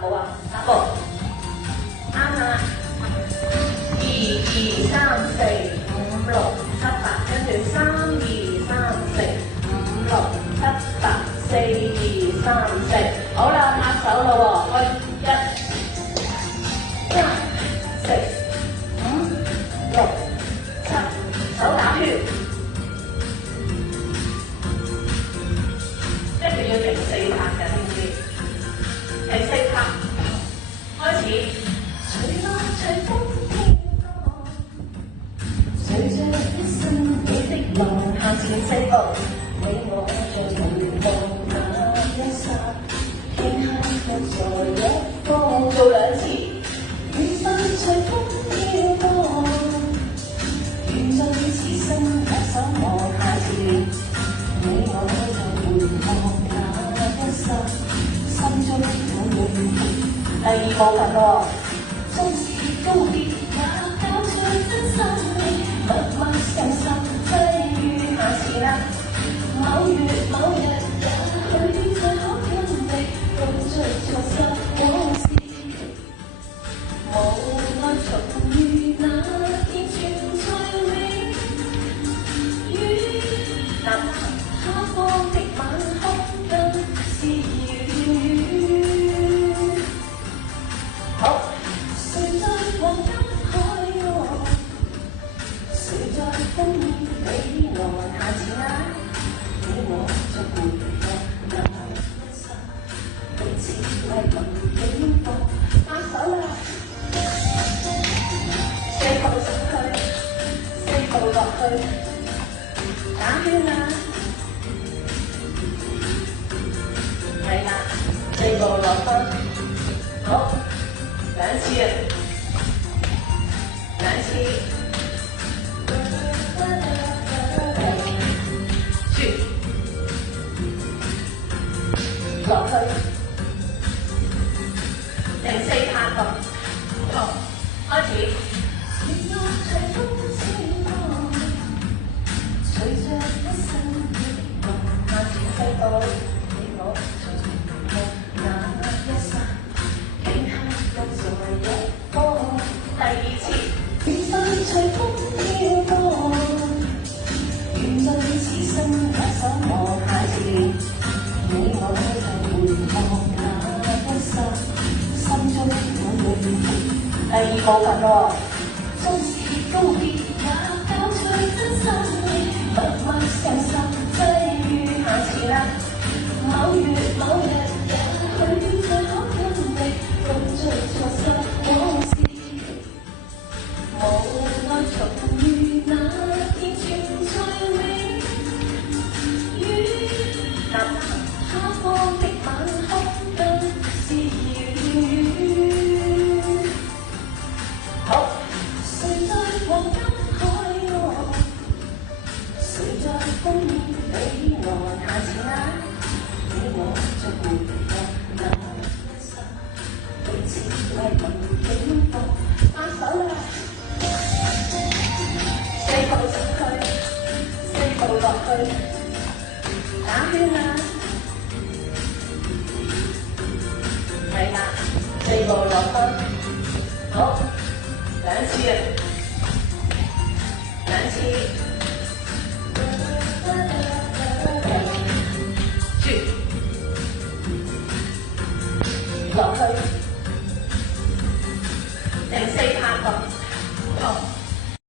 好啊，打步，啱啦。1、2、3、4、5、6、7、8，跟住3、2、3、4、5、6、7、8、4、2、3、4，好啦，拍手咯喎，開1、3、4、5、6、7，手打圈，一定要停4拍嘅，知唔知？停4拍，開始。隨浪隨風飄過，隨着一生你的浪向前4步，你我在回望那一剎，頃刻在一方。做2次。緣分隨風飄過，緣在於此生一手望下前，你我在回望那一剎，心中有永恆。第2部分喎。縱是告別也交出真心，默默承受際遇下次啦。某月某日也許再可跟你共聚作實往事，無奈重遇那天存在美雨，哪怕他方的晚空更是雨。好。誰在黃金海岸，誰在風雨彼岸下次啦？你我在回望那一剎，彼此為能景況，拍手啦！4步上去，4步落去，打圈啦！係啦，4步落分，好，2次啊！2次，轉落去，停4拍個，好，開始。隨浪隨風飄過，隨着一生的浪向前4步，你我在回望那一剎，頃刻在一方。第2次。緣分隨風飄過，緣在於此生一手望下前，你我在回望那一剎，心中有永恆。第2部分喎。縱是告別也交出真心，默默承受際遇下次啦。某月某日也許再可跟你共聚作實往事，無奈重遇那天存在美雨，哪怕他方的晚空更是雨。好，誰在黃金海岸，誰在風雨彼岸下次啦？你我在回望那一剎，彼此為能景況，拍手啦！4步上去，4步落去，打圈啦！係啦，4步落分，好，2次啊，2次，轉落去，停4